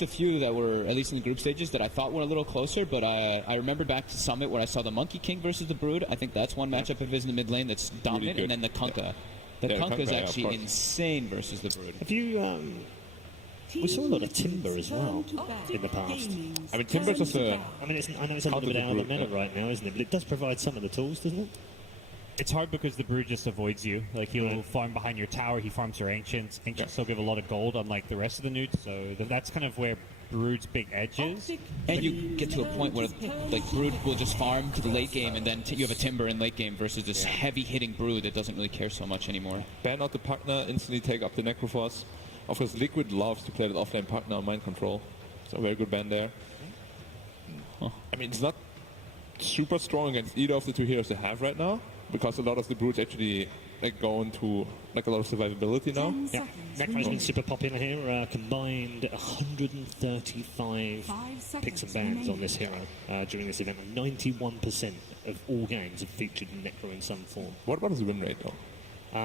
a few that were, at least in the group stages, that I thought were a little closer, but I remember back to Summit where I saw the Monkey King versus the Brood. I think that's one matchup of his in the mid lane that's dominant, and then the Kunkka. The Kunkka is actually insane versus the Brood. Have you... we saw a lot of Timber as well in the past. I mean, Timber's just a... I mean, I know it's a little bit out of the meta right now, isn't it? But it does provide some of the tools, doesn't it? It's hard because the Brood just avoids you. Like, he'll farm behind your tower, he farms your Ancients. Ancients still give a lot of gold, unlike the rest of the neuts, so that's kind of where Brood's big edge is. And you get to a point where, like, Brood will just farm to the late game, and then you have a Timber in late game versus this heavy-hitting Brood that doesn't really care so much anymore. Ban out the partner, instantly take up the Necrophos. Of course, Liquid loves to play that offlane partner on mind control. So, very good ban there. I mean, it's not super strong against either of the two heroes they have right now, because a lot of the Broods actually go into a lot of survivability now. Yeah, Necro's been super popular here. Combined 135 picks and bans on this hero during this event. 91% of all games have featured Necro in some form. What about his win rate though?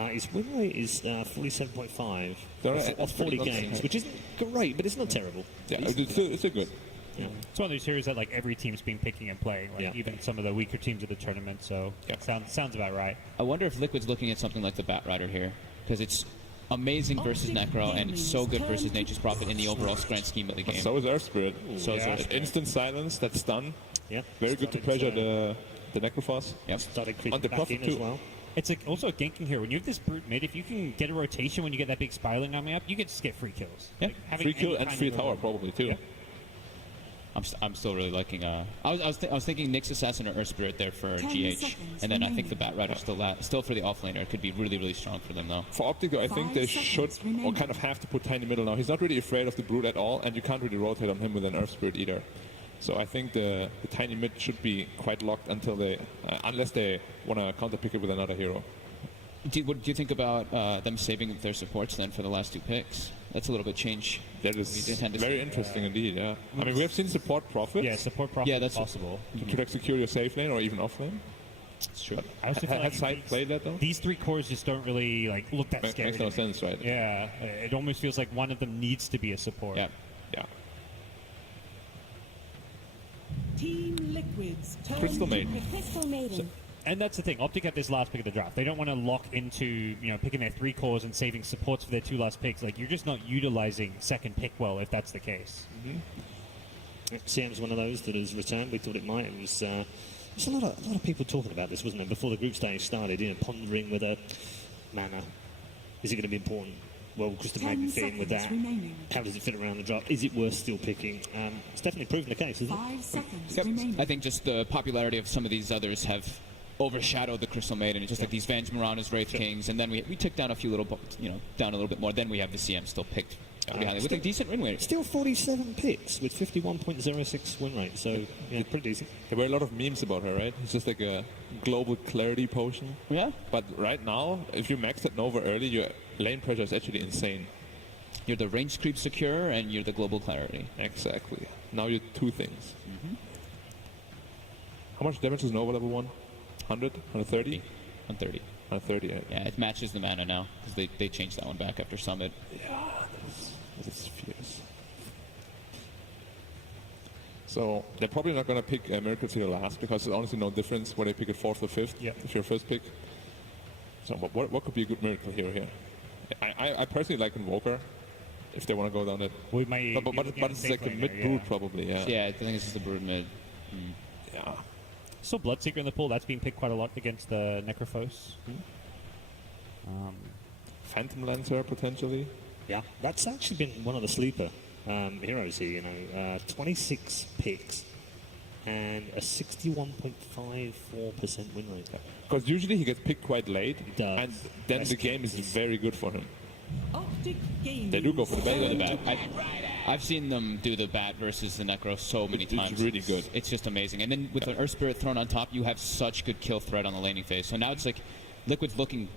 His win rate is 47.5 off 40 games, which isn't great, but it's not terrible. Yeah, it's still good. Yeah. It's one of those heroes that like every team's been picking and playing, like even some of the weaker teams of the tournament. So sounds about right. I wonder if Liquid's looking at something like the Batrider here, because it's amazing versus Necro, and it's so good versus Nature's Prophet in the overall grand scheme of the game. So is Earth Spirit. So is Earth Spirit. Instant silence, that stun. Yeah. Very good to pressure the Necrophos. Yep. Started creeping back in as well. It's like also a ganking here. When you have this Brute mid, if you can get a rotation when you get that big spiraling coming up, you can just get free kills. Yeah. Like, free kill and free tower probably too. Yeah. I'm still really liking. I was thinking Nyx Assassin or Earth Spirit there for GH, and then I think the Batrider still for the offlaner could be really, really strong for them though. For Optic though, I think they should or kind of have to put Tiny middle now. He's not really afraid of the Brood at all, and you can't really rotate on him with an Earth Spirit either. So I think the Tiny mid should be quite locked until they, unless they want to counter pick it with another hero. What do you think about them saving their supports then for the last two picks? That's a little bit change. That is very interesting indeed, yeah. I mean, we have seen support profit. Yeah, support profit. Yeah, that's possible. To secure your safe lane or even off lane. It's true. I also feel like Side played that though? These three cores just don't really like look that scary. Makes no sense, right? Yeah, it almost feels like one of them needs to be a support. Yeah. Yeah. Team Liquid's Crystal Maiden. And that's the thing. Optic at this last pick of the draft, they don't want to lock into picking their three cores and saving supports for their two last picks. Like you're just not utilizing second pick well if that's the case. CM's one of those that has returned. We thought it might. It was there's a lot of people talking about this, wasn't there, before the group stage started? Pondering whether mana is it going to be important? Well, Crystal Maiden fit in with that. How does it fit around the draft? Is it worth still picking? It's definitely proven the case, isn't it? 5 seconds remaining. I think just the popularity of some of these others have overshadowed the Crystal Maiden. It's just like these Venge Marauders, Wraith Kings, and then we took down a few down a little bit more. Then we have the CM still picked with a decent win rate. Still 47 picks with 51.06 win rate, so yeah, pretty decent. There were a lot of memes about her, right? It's just like a global clarity potion. Yeah. But right now, if you max at Nova early, your lane pressure is actually insane. You're the range creep secure, and you're the global clarity. Exactly. Now you're two things. How much damage is Nova level 1? 100? 130? 130. 130, right? Yeah, it matches the mana now, because they changed that one back after Summit. Yeah, that is fierce. So they're probably not going to pick Miracle Seer last, because there's honestly no difference whether they pick it 4th or 5th if you're first pick. So what could be a good Miracle Hero here? I personally like Invoker, if they want to go down it. We may but it's like a mid-brood probably, yeah. Yeah, I think this is the brood mid. Yeah. Still Bloodseeker in the pool. That's being picked quite a lot against the Necrophos. Phantom Lancer potentially. Yeah, that's actually been one of the sleeper heroes here. 26 picks and a 61.54% win rate. Because usually he gets picked quite late, He does. and then the game is very good for him. Optic Gaming. They do go for the bat. I've seen them do the bat versus the Necro so many times. It's really good. It's just amazing. And then with the Earth Spirit thrown on top, you have such good kill threat on the laning phase. So now it's like Liquid's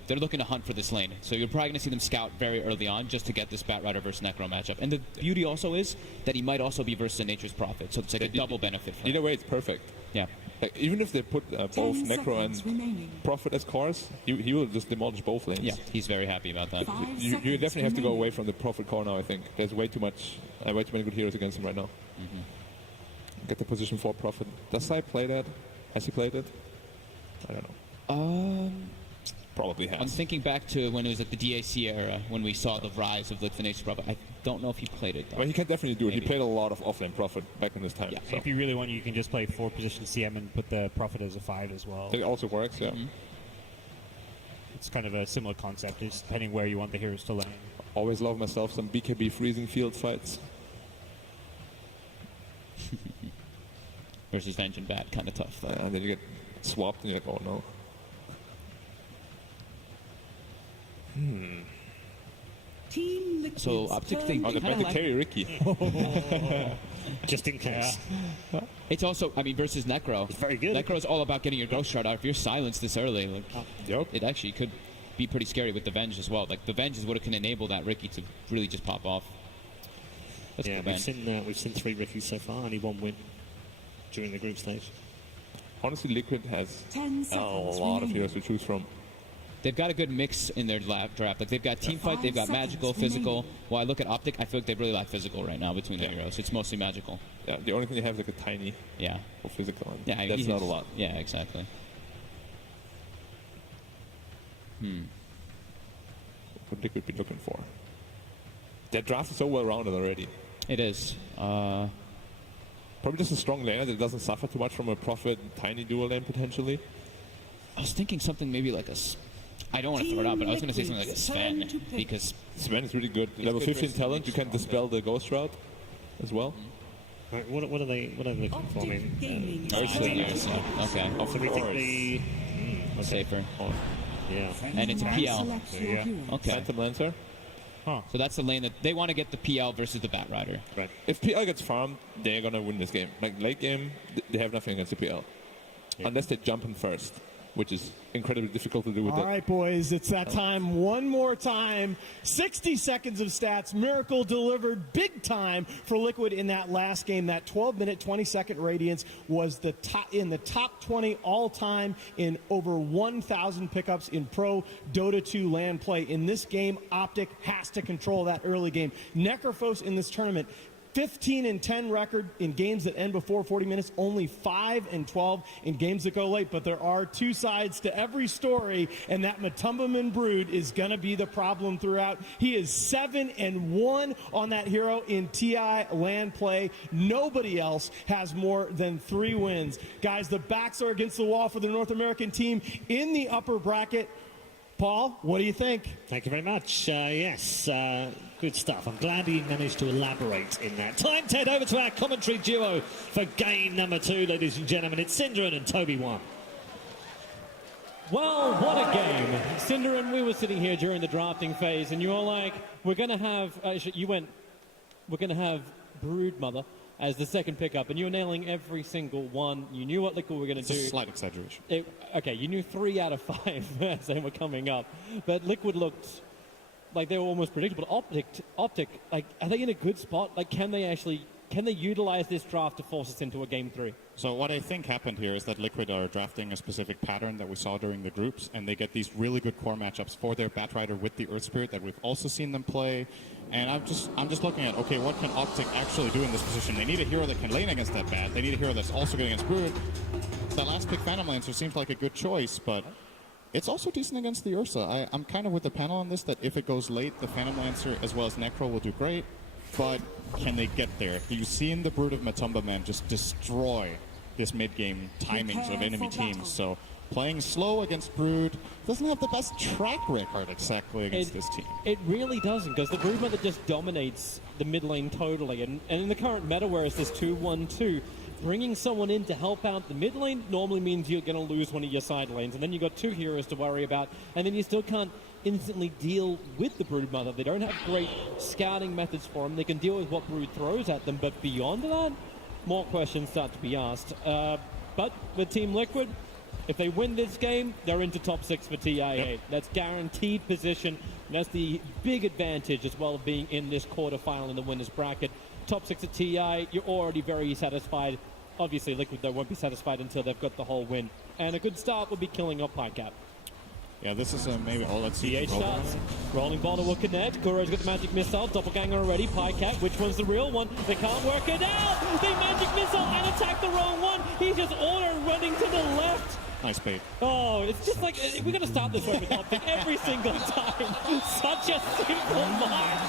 they're looking to hunt for this lane. So you're probably going to see them scout very early on just to get this Batrider versus Necro matchup. And the beauty also is that he might also be versus a Nature's Prophet. So it's like a double benefit for him. Either way, it's perfect. Yeah. Like, even if they put both 10 Necro seconds and remaining. Prophet as cores, he will just demolish both lanes. Yeah, he's very happy about that. 5 You seconds definitely have to go remaining. away from the Prophet core now, I think. There's way too many good heroes against him right now. Get the position for Prophet. Does Sai play that? Has he played it? I don't know. Probably has. I'm thinking back to when it was at the DAC era, when we saw the rise of the Tenacious Prophet. I don't know if he played it, though. Well, he can definitely do it. Maybe. He played a lot of offlane Prophet back in this time. Yeah. So. If you really want, you can just play 4-position CM and put the Prophet as a 5 as well. It also works, yeah. It's kind of a similar concept, just depending where you want the heroes to land. Always love myself some BKB freezing field fights. Versus Vengeance Bat, kind of tough, though. And then you get swapped and you're like, oh no. Team Liquid's So, Optic turn thing- Oh, to they're about to carry Ricky. Just in case. It's also, I mean, versus Necro. It's very good. Necro is all about getting your Ghost Shroud out. If you're silenced this early, like, Yep. it actually could be pretty scary with the Venge as well. Like, the Venge is what can enable that Ricky to really just pop off. That's Yeah, good we've seen 3 Rickies so far, only 1 win during the group stage. Honestly, Liquid has 10 a seconds lot of remaining. heroes to choose from. They've got a good mix in their draft. Like, they've got team fight, they've got 5 magical, seconds physical. remaining. While I look at Optic, I feel like they really like physical right now between their Yeah. heroes. It's mostly magical. Yeah, the only thing they have is like a tiny Yeah. or physical. And Yeah, that's not a lot. Yeah, exactly. What Liquid be looking for? Their draft is so well rounded already. It is. Probably just a strong laner that doesn't suffer too much from a Prophet tiny dual lane potentially. I was thinking something maybe like I don't want to throw it out, but I was going to say something like a Sven, because Sven is really good. Level good 15 versus talent, you Mixed can dispel the Ghost Route as well. Right, what are they looking for? I mean, Optic Gaming. Very similar. okay, so we think the safer. yeah. And it's a PL. Select your Yeah. hero. Okay, Phantom Lancer. so that's the lane that they want to get the PL versus the Bat Rider. Right. If PL gets farmed, they're gonna win this game. Like late game, they have nothing against the PL. Unless they jump in first, which is incredibly difficult to do with All that. right, boys, it's that time. One more time. 60 seconds of stats. Miracle delivered big time for Liquid in that last game. That 12-minute, 20-second Radiance was in the top 20 all-time in over 1,000 pickups in pro Dota 2 LAN play. In this game, Optic has to control that early game. Necrophos in this tournament, 15-10 record in games that end before 40 minutes, only 5-12 in games that go late. But there are 2 sides to every story, and that Matumbaman Brood is going to be the problem throughout. He is 7-1 on that hero in TI LAN play. Nobody else has more than 3 wins. Guys, the backs are against the wall for the North American team in the upper bracket. Paul, what do you think? Thank you very much. Yes, good stuff. I'm glad he managed to elaborate in that. Time to head over to our commentary duo for game number 2, ladies and gentlemen. It's Synderen and Toby 1. Well, what a game. Cinder and we were sitting here during the drafting phase, and you were like, we're going to have, you went, we're going to have Broodmother as the second pickup, and you were nailing every single one. You knew what Liquid were going to do. It's a slight exaggeration. Okay, you knew 3 out of 5 as they were coming up, but Liquid looked like they were almost predictable. Optic, like, are they in a good spot? Like, can they utilize this draft to force us into a game 3? So what I think happened here is that Liquid are drafting a specific pattern that we saw during the groups, and they get these really good core matchups for their Batrider with the Earth Spirit that we've also seen them play. And I'm just looking at, okay, what can Optic actually do in this position? They need a hero that can lane against that Bat. They need a hero that's also good against Brood. That last pick, Phantom Lancer, seems like a good choice, but it's also decent against the Ursa. I'm kind of with the panel on this, that if it goes late, the Phantom Lancer as well as Necro will do great, but can they get there? You've seen the Brood of Matumbaman just destroy this mid-game timings of enemy teams, so playing slow against Brood doesn't have the best track record exactly against this team. It really doesn't, because the Broodmother just dominates the mid lane totally. And in the current meta, where it's this 2-1-2, bringing someone in to help out the mid lane normally means you're going to lose one of your side lanes. And then you've got 2 heroes to worry about. And then you still can't instantly deal with the Broodmother. They don't have great scouting methods for them. They can deal with what Brood throws at them. But beyond that, more questions start to be asked. But with Team Liquid, if they win this game, they're into top 6 for TI8. That's guaranteed position. And that's the big advantage as well of being in this quarterfinal in the winners bracket. Top 6 at TI, you're already very satisfied Obviously, Liquid, though, won't be satisfied until they've got the whole win. And a good start would be killing off Pycat. Yeah, this is maybe all. Let's see. GH starts. Rolling Boulder will connect. Kuro's got the magic missile. Doppelganger already. Pycat, which one's the real one? They can't work it out. They magic missile and attack the wrong one. He's just auto running to the left. Nice bait. Oh, it's just like, we're going to start this way with Optic every single time. Such a simple mind.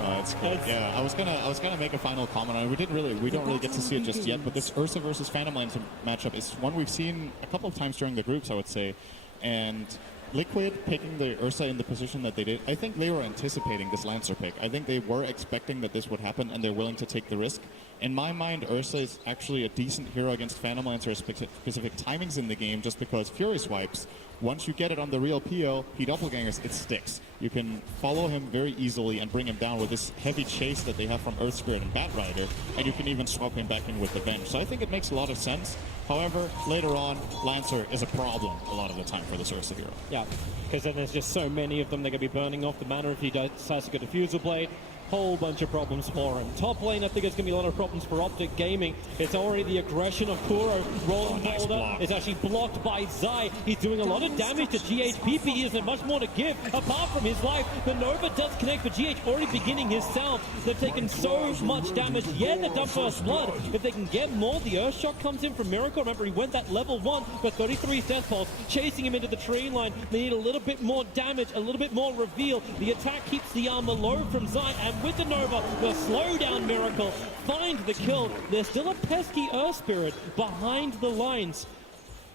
That's good. Yeah, I was gonna make a final comment on it. We don't really get to see it just yet, but this Ursa versus Phantom Lancer matchup is one we've seen a couple of times during the groups, I would say. And Liquid picking the Ursa in the position that they did, I think they were anticipating this Lancer pick. I think they were expecting that this would happen, and they're willing to take the risk. In my mind, Ursa is actually a decent hero against Phantom Lancer at specific timings in the game, just because Fury Swipes, once you get it on the real PO, he doppelgangers, it sticks. You can follow him very easily and bring him down with this heavy chase that they have from Earth Spirit and Bat Rider, and you can even swap him back in with the Venge. So I think it makes a lot of sense. However, later on, Lancer is a problem a lot of the time for this Ursa hero. Yeah, because then there's just so many of them, they're going to be burning off the mana if he decides to go Diffusal Blade. Whole bunch of problems for him. Top lane, I think it's going to be a lot of problems for Optic Gaming. It's already the aggression of Kuro. Rolling Boulder is actually blocked by Zai. He's doing a lot of damage to GH. PP isn't much more to give apart from his life. The Nova does connect, but GH already beginning his salve. They've taken so much damage. Yeah, they've done first blood. If they can get more, the Earthshock comes in from Miracle. Remember, he went that level 1 for 33 Death Pulse, chasing him into the tree line. They need a little bit more damage, a little bit more reveal. The attack keeps the armor low from Zai, and with the Nova, the slow down Miracle, find the kill. There's still a pesky Earth Spirit behind the lines.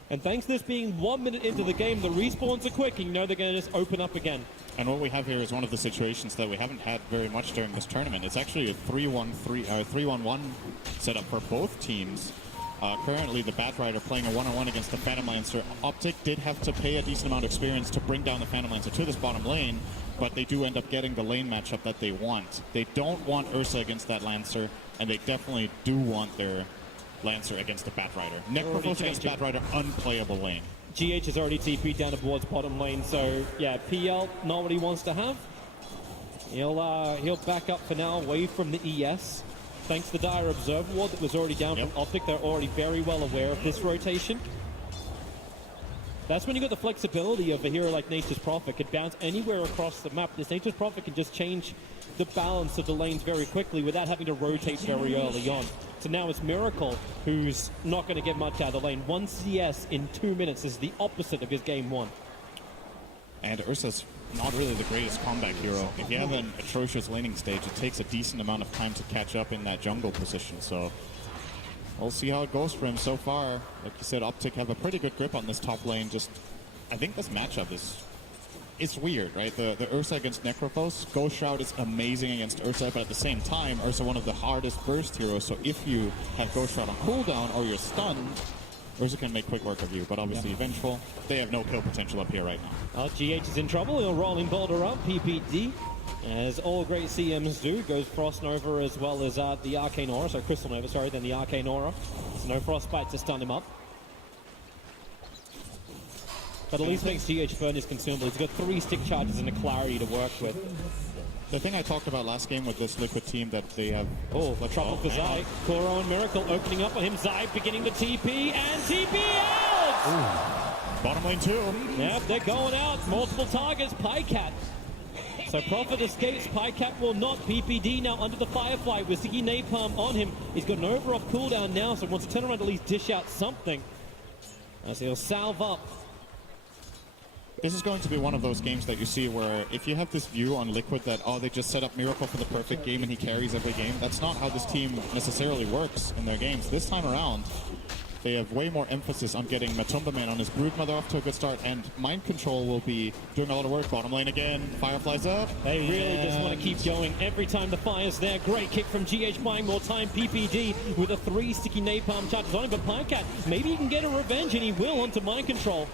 And thanks to this being 1 minute into the game, the respawns are quick, and you know they're going to just open up again. And what we have here is one of the situations that we haven't had very much during this tournament. It's actually a 3-1-1 setup for both teams. Currently, the Bat Rider playing a one-on-one against the Phantom Lancer. Optic did have to pay a decent amount of experience to bring down the Phantom Lancer to this bottom lane, but they do end up getting the lane matchup that they want. They don't want Ursa against that Lancer, and they definitely do want their Lancer against the Bat Rider. Necrophos against Bat Rider, unplayable lane. GH has already TP'd down towards bottom lane, so yeah, PL, not what he wants to have. He'll back up for now, away from the ES. Thanks to the Dire Observer Ward that was already down from Optic, they're already very well aware of this rotation. That's when you got the flexibility of a hero like Nature's Prophet. Could bounce anywhere across the map. This Nature's Prophet can just change the balance of the lanes very quickly without having to rotate very early on. So now it's Miracle, who's not going to get much out of the lane. 1 CS in 2 minutes is the opposite of his game 1. And Ursa's not really the greatest combat hero. If you have an atrocious laning stage, it takes a decent amount of time to catch up in that jungle position. So we'll see how it goes for him so far. Like you said, Optic have a pretty good grip on this top lane. I think this matchup it's weird, right? The Ursa against Necrophos. Ghost Shroud is amazing against Ursa, but at the same time, Ursa one of the hardest burst heroes. So if you have Ghost Shroud on cooldown or you're stunned, Ursa can make quick work of you, but obviously Vengeful, they have no kill potential up here right now. GH is in trouble. He'll Rolling Boulder up, PPD, as all great CMs do. Goes Frost Nova as well as the Arcane Aura, so Crystal Nova, sorry, then the Arcane Aura. So no Frostbite to stun him up. But at least makes GH burn his consumable. He's got 3 stick charges and a clarity to work with. The thing I talked about last game with this Liquid team that they have... trouble for Zai. Kuro and Miracle opening up on him. Zai beginning the TP, and TP out! Ooh. Bottom lane 2. Yep, they're going out. Multiple targets. Pycat. So Prophet escapes. Pycat will not. PPD now under the Firefly with Sticky Napalm on him. He's got an over-off cooldown now, so wants to turn around to at least dish out something. As he'll salve up. This is going to be one of those games that you see where if you have this view on Liquid that, they just set up Miracle for the perfect game and he carries every game, that's not how this team necessarily works in their games. This time around, they have way more emphasis on getting Matumba Man on his Broodmother off to a good start, and Mind Control will be doing a lot of work. Bottom lane again, Firefly's up. They really just want to keep going every time the fire's there. Great kick from GH, buying more time. PPD with a 3 sticky napalm charges on him, but Pycat, maybe he can get a revenge, and he will onto Mind Control.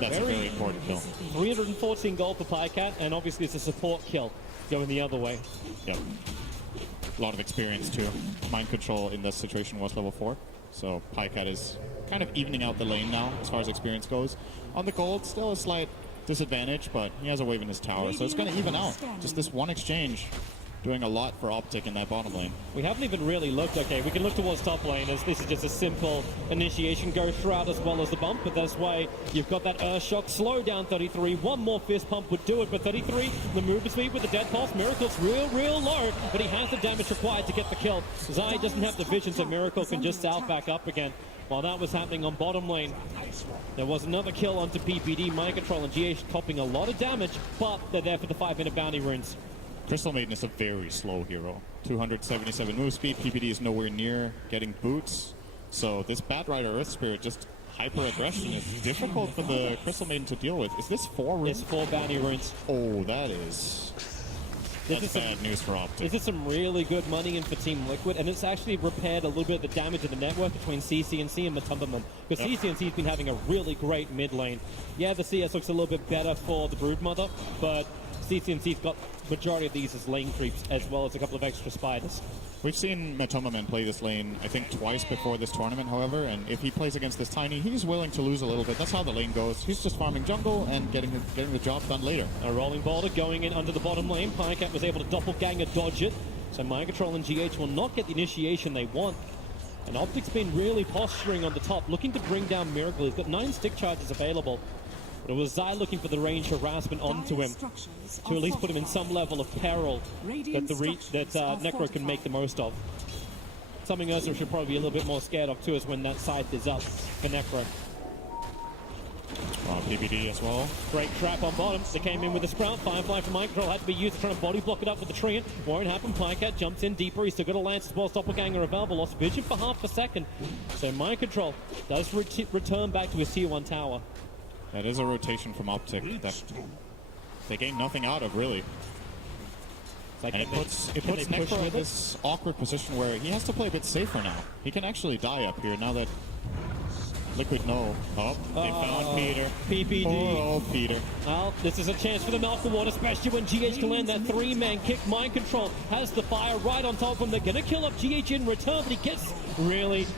That's a very important kill. 314 gold for Pycat, and obviously it's a support kill going the other way. Yep. A lot of experience too. Mind Control in this situation was level 4. So Pycat is kind of evening out the lane now as far as experience goes. On the gold, still a slight disadvantage, but he has a wave in his tower, so it's going to even out. Just this one exchange doing a lot for Optic in that bottom lane. We haven't even really looked. Okay, we can look towards top lane as this is just a simple initiation ghost route as well as the bump, but that's why you've got that Earth Shock slow down 33. One more fist pump would do it, but 33, the movement speed with the dead pulse. Miracle's real low, but he has the damage required to get the kill. Zai doesn't have the vision, so Miracle can just south back up again. While that was happening on bottom lane, there was another kill onto PPD. Mind Control and GH copping a lot of damage, but they're there for the 5-minute bounty runes. Crystal Maiden is a very slow hero. 277 move speed. PPD is nowhere near getting boots. So this Batrider Earth Spirit, just hyper aggression, is difficult for the Crystal Maiden to deal with. Is this 4 runes? It's 4 bounty runes. Oh, that's bad news for Optic. This is some really good money in for Team Liquid, and it's actually repaired a little bit of the damage of the network between CCNC and Matumbaman. Because CCNC's been having a really great mid lane. Yeah, the CS looks a little bit better for the Broodmother, but CCNC's got majority of these as lane creeps, as well as a couple of extra spiders. We've seen Matomaman play this lane, I think, twice before this tournament, however, and if he plays against this Tiny, he's willing to lose a little bit. That's how the lane goes. He's just farming jungle and getting the job done later. A rolling boulder going in under the bottom lane. Pycat was able to doppelganger dodge it, so Mind Control and GH will not get the initiation they want. And Optic's been really posturing on the top, looking to bring down Miracle. He's got 9 stick charges available. But it was Zai looking for the range harassment onto him to at least put him in some level of peril that Necro can make the most of. Something else we should probably be a little bit more scared of too is when that scythe is up for Necro. PPD as well. Great trap on bottom. They came in with a sprout. Firefly from Mind Control had to be used to try and body block it up with the Treant. Won't happen. Pycat jumps in deeper. He's still got a lance as well as Doppelganger available. Lost vision for half a second. So Mind Control does return back to his tier 1 tower. That is a rotation from Optic that they gain nothing out of, really. And it puts Necro in this awkward position where he has to play a bit safer now. He can actually die up here now that Liquid know. Oh, they found Peter. PPD. Oh, Peter. Well, this is a chance for the mouth for water, especially when GH can land that 3-man kick. Mind Control has the fire right on top of him. They're going to kill up GH in return, but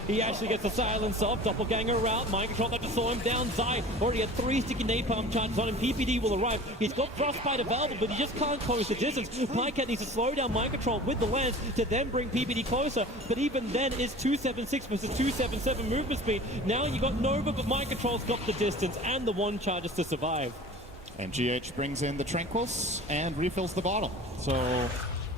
he actually gets the silence off. Doppelganger out. Mind Control have to slow him down. Zai already had 3 sticky napalm charges on him. PPD will arrive. He's got Frostbite available, but he just can't close the distance. Pycat needs to slow down Mind Control with the lance to then bring PPD closer, but even then it's 276 versus 277 movement speed. Now you got Nova, but Mind Control's got the distance and the 1 charges to survive. And GH brings in the Tranquils and refills the bottle. So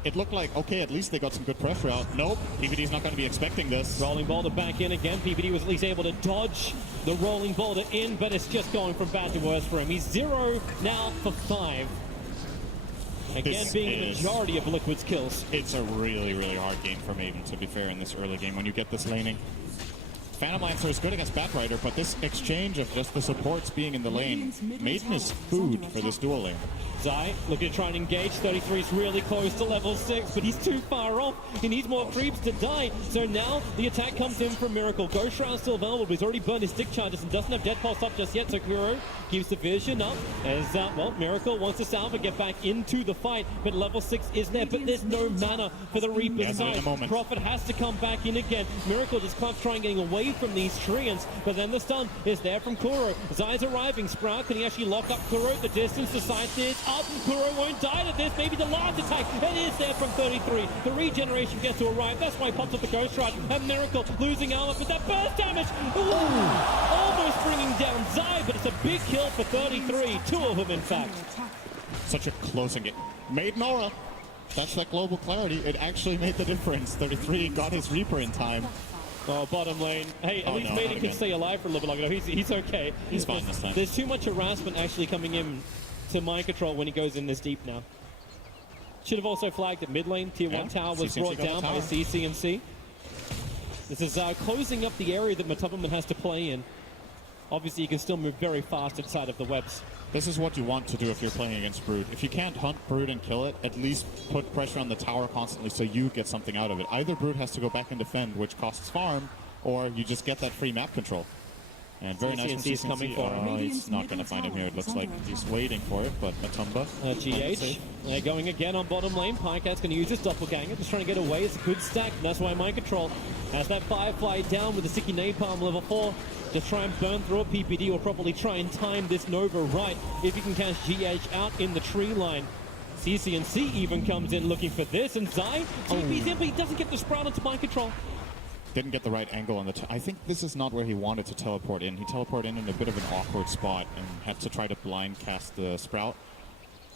it looked like, okay, at least they got some good pressure out. Nope, PPD's not going to be expecting this. Rolling boulder back in again. PPD was at least able to dodge the rolling boulder in, but it's just going from bad to worse for him. He's 0 now for 5. Again, being the majority of Liquid's kills. It's a really, really hard game for Maven, to be fair, in this early game when you get this laning. Phantom Lancer is good against Batrider, but this exchange of just the supports being in the lane, Maiden is food for this dual lane. Zai looking to try and engage. 33 is really close to level 6, but he's too far off. He needs more creeps to die. So now the attack comes in from Miracle. Ghost Shroud still available, but he's already burned his stick charges and doesn't have Dead Pulse up just yet. So Kuro keeps the vision up as, Miracle wants to salve and get back into the fight, but level 6 is there, but there's no mana for the Reaper's side. Prophet has to come back in again. Miracle just can't try and getting away from these Treants, but then the stun is there from Kuro. Zai's arriving. Sprout, can he actually lock up Kuro? The distance, the side is up. Kuro won't die to this. Maybe the last attack. It is there from 33. The regeneration gets to arrive. That's why he pops up the Ghost Ride. And Miracle losing armor, but that burst damage. Ooh, almost bringing down Zai, but it's a big kill for 33. 2 of them, in fact. Such a close game. Maiden Aura. That's that global clarity. It actually made the difference. 33 got his Reaper in time. Oh, bottom lane. Hey, at least Maiden can stay alive for a little bit longer. He's okay. He's fine this time. There's too much harassment actually coming in to Mind Control when he goes in this deep now. Should have also flagged that mid lane. Tier 1 tower was CCNC brought down by CCNC. This is closing up the area that Matubman has to play in. Obviously, you can still move very fast outside of the webs. This is what you want to do if you're playing against Brood. If you can't hunt Brood and kill it, at least put pressure on the tower constantly so you get something out of it. Either Brood has to go back and defend, which costs farm, or you just get that free map control. And very nice from CNC is coming for him. He's not going to find him here. It looks like he's waiting for it, but Matumba. GH, they're going again on bottom lane. Pycat's going to use his doppelganger, just trying to get away. It's a good stack, and that's why Mind Control has that Firefly down with the Sticky Napalm level 4. Just try and burn through it. PPD will probably try and time this Nova right if he can catch GH out in the tree line. CCNC even comes in looking for this, and Zai TP's in, but he doesn't get the Sprout onto Mind Control. Didn't get the right angle on the... I think this is not where he wanted to teleport in. He teleported in a bit of an awkward spot and had to try to blind cast the Sprout.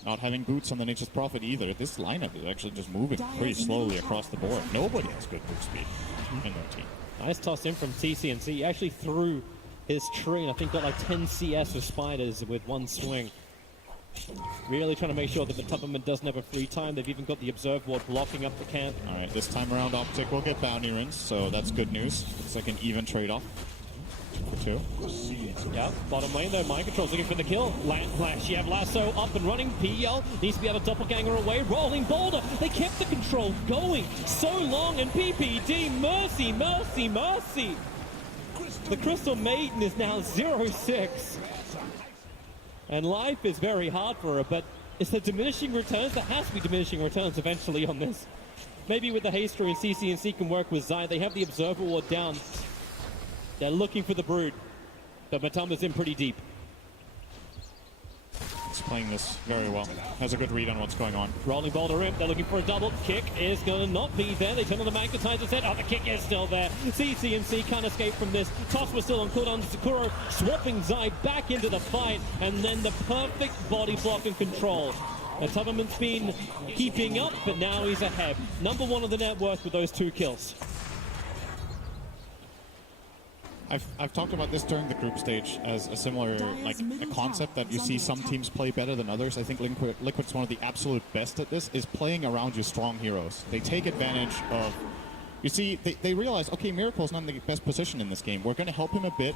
Not having boots on the Nature's Prophet either. This lineup is actually just moving pretty slowly across the board. Nobody has good move speed in their team. Nice toss in from CCNC. He actually threw his tree and I think got like 10 CS of spiders with one swing. Really trying to make sure that the Tupperman doesn't have a free time. They've even got the Observe Ward blocking up the camp. All right, this time around Optic will get bounty runes, so that's good news. It's like an even trade-off. 2 for 2. Yeah, bottom lane though, Mind Control's looking for the kill. Flash, you have Lasso up and running. PL needs to be able to doppelganger away. Rolling Boulder, they kept the control going so long, and PPD, mercy, mercy, mercy. The Crystal Maiden is now 0-6. And life is very hard for her, but it's the diminishing returns. There has to be diminishing returns eventually on this. Maybe with the Haster and CCNC can work with Zai. They have the Observer Ward down. They're looking for the Brood. But Matumba's in pretty deep. He's playing this very well. Has a good read on what's going on. Rolling Boulder in. They're looking for a double. Kick is going to not be there. They turn on the magnetizer set. Oh, the kick is still there. CCNC can't escape from this. Toss was still on cooldown. Sakuro swapping Zai back into the fight. And then the perfect body block and control. And Tubberman's been keeping up, but now he's ahead. Number 1 of the net worth with those 2 kills. I've talked about this during the group stage as a similar, like, a concept that you see some teams play better than others. I think Liquid's one of the absolute best at this, is playing around your strong heroes. They take advantage of, you see, they realize, okay, Miracle's not in the best position in this game. We're going to help him a bit,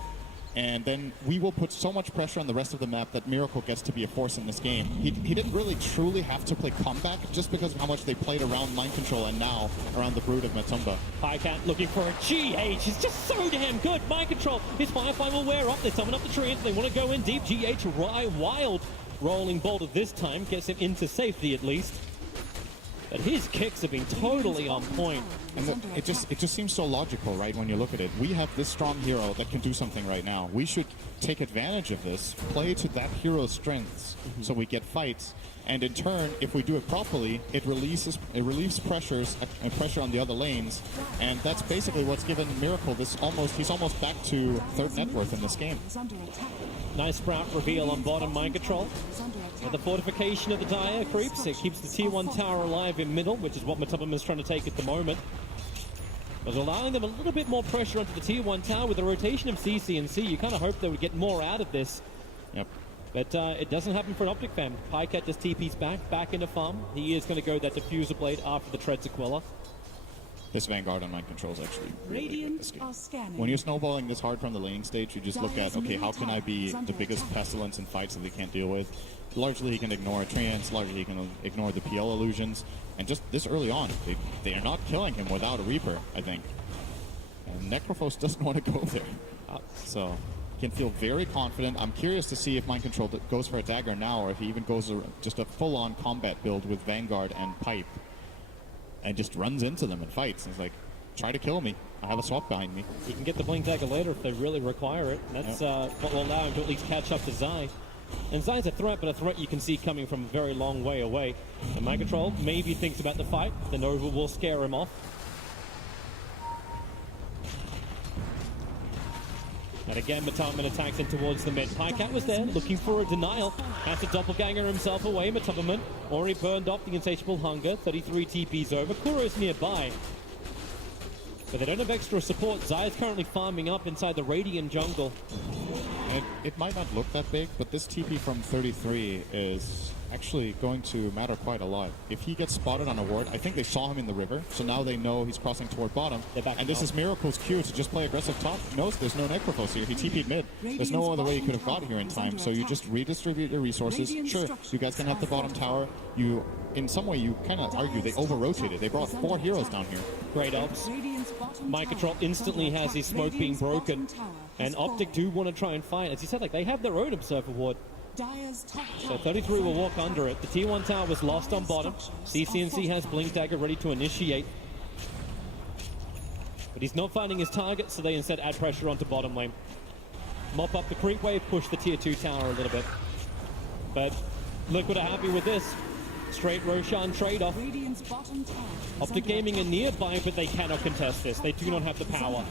and then we will put so much pressure on the rest of the map that Miracle gets to be a force in this game. He didn't really truly have to play comeback just because of how much they played around Mind Control and now around the Brood of Matumba. Pycat looking for a GH. He's just so damn good. Mind Control. His Firefly will wear off. They're summon up the trees. They want to go in deep. GH wild. Rolling Boulder this time gets him into safety at least. But his kicks have been totally on point. And it just seems so logical, right, when you look at it. We have this strong hero that can do something right now. We should take advantage of this, play to that hero's strengths, so we get fights. And in turn, if we do it properly, it relieves pressure on the other lanes. And that's basically what's given Miracle this he's almost back to 3rd net worth in this game. Nice Sprout reveal on bottom Mind Control. And the fortification of the Dire creeps. It keeps the tier 1 tower alive in middle, which is what Matumba's trying to take at the moment. But allowing them a little bit more pressure onto the tier 1 tower with the rotation of CCNC. You kind of hope they would get more out of this. Yep. But it doesn't happen for an Optic fan. Pycat just TP's back into farm. He is going to go that Diffuser Blade after the Tread Sequela. This Vanguard on Mind Control is actually really good this game. Are scanning. When you're snowballing this hard from the laning stage, you just look at, okay, how can I be the biggest pestilence in fights that they can't deal with? Largely he can ignore a trance, largely he can ignore the PL illusions, and just this early on, they are not killing him without a Reaper, I think. And Necrophos doesn't want to go there. So can feel very confident. I'm curious to see if Mind Control goes for a dagger now, or if he even goes just a full-on combat build with Vanguard and Pipe, and just runs into them and fights. And he's like, try to kill me. I have a swap behind me. He can get the Blink Dagger later if they really require it. That's what will allow him to at least catch up to Zai. And Zai's a threat, but a threat you can see coming from a very long way away. And Mind Control maybe thinks about the fight. The Nova will scare him off. And again, Matumbaman attacks in towards the mid. Pycat was there, looking for a denial. Has to doppelganger himself away. Matumbaman already burned off the Insatiable Hunger. 33 TPs over. Kuro's nearby. But they don't have extra support. Zai is currently farming up inside the Radiant jungle. It might not look that big, but this TP from 33 is actually going to matter quite a lot. If he gets spotted on a ward, I think they saw him in the river, so now they know he's crossing toward bottom. And this is Miracle's cue to just play aggressive top. Knows there's no Necrophos here. He TP'd mid. There's no other way he could have got here in time, so you just redistribute your resources. Sure, you guys can have the bottom tower. You, in some way, you kind of argue they over-rotated. They brought 4 heroes down here. Great ops. Mind Control instantly has his smoke being broken, and Optic do want to try and fight. As you said, like they have their own Observer Ward. So 33 will walk under it. The T1 tower was lost on bottom. CCNC has Blink Dagger ready to initiate. But he's not finding his target, so they instead add pressure onto bottom lane. Mop up the creep wave, push the tier 2 tower a little bit. But Liquid are happy with this. Straight Roshan trade-off. Optic Gaming are nearby, but they cannot contest this. They do not have the power.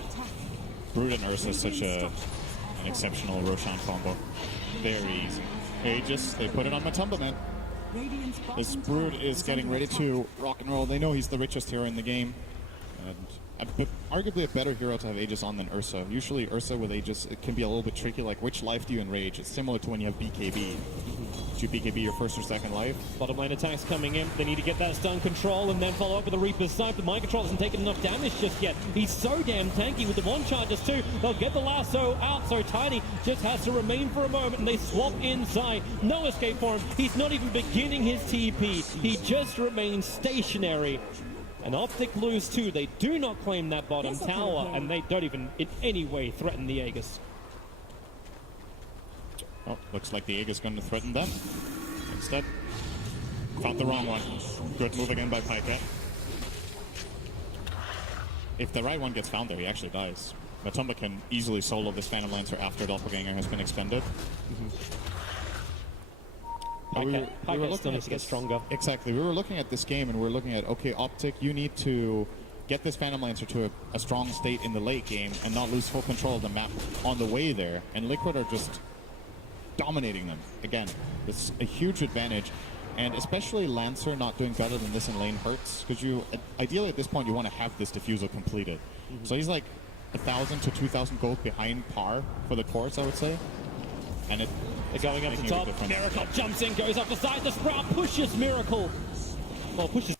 Brood and Ursa is such an exceptional Roshan combo. Very easy. Aegis, they put it on Matumba, man. This Brood is getting ready to rock and roll. They know he's the richest hero in the game. And arguably a better hero to have Aegis on than Ursa. Usually Ursa with Aegis, it can be a little bit tricky, like which life do you enrage? It's similar to when you have BKB. Do you BKB your first or second life? Bottom lane attacks coming in. They need to get that stun control and then follow up with the Reaper's Sight. But Mind Control hasn't taken enough damage just yet. He's so damn tanky with the one charges too. They'll get the lasso out, so Tiny just has to remain for a moment and they swap inside. No escape for him. He's not even beginning his TP. He just remains stationary. And Optic lose too. They do not claim that bottom tower, and they don't even in any way threaten the Aegis. Oh, looks like the Aegis going to threaten them. Instead, found the wrong one. Good move again by Pycat. If the right one gets found there, he actually dies. Matumba can easily solo this Phantom Lancer after Doppelganger has been expended. Pycat still needs to get stronger. Exactly. We were looking at this game and we're looking at, okay, Optic, you need to get this Phantom Lancer to a strong state in the late game and not lose full control of the map on the way there. And Liquid are just dominating them. Again, it's a huge advantage. And especially Lancer not doing better than this in lane hurts, because you, ideally at this point, you want to have this diffusal completed. So he's like 1,000 to 2,000 gold behind par for the course, I would say. And they're going up the top. Miracle jumps in, goes up the side. The Sprout pushes Miracle. Well, pushes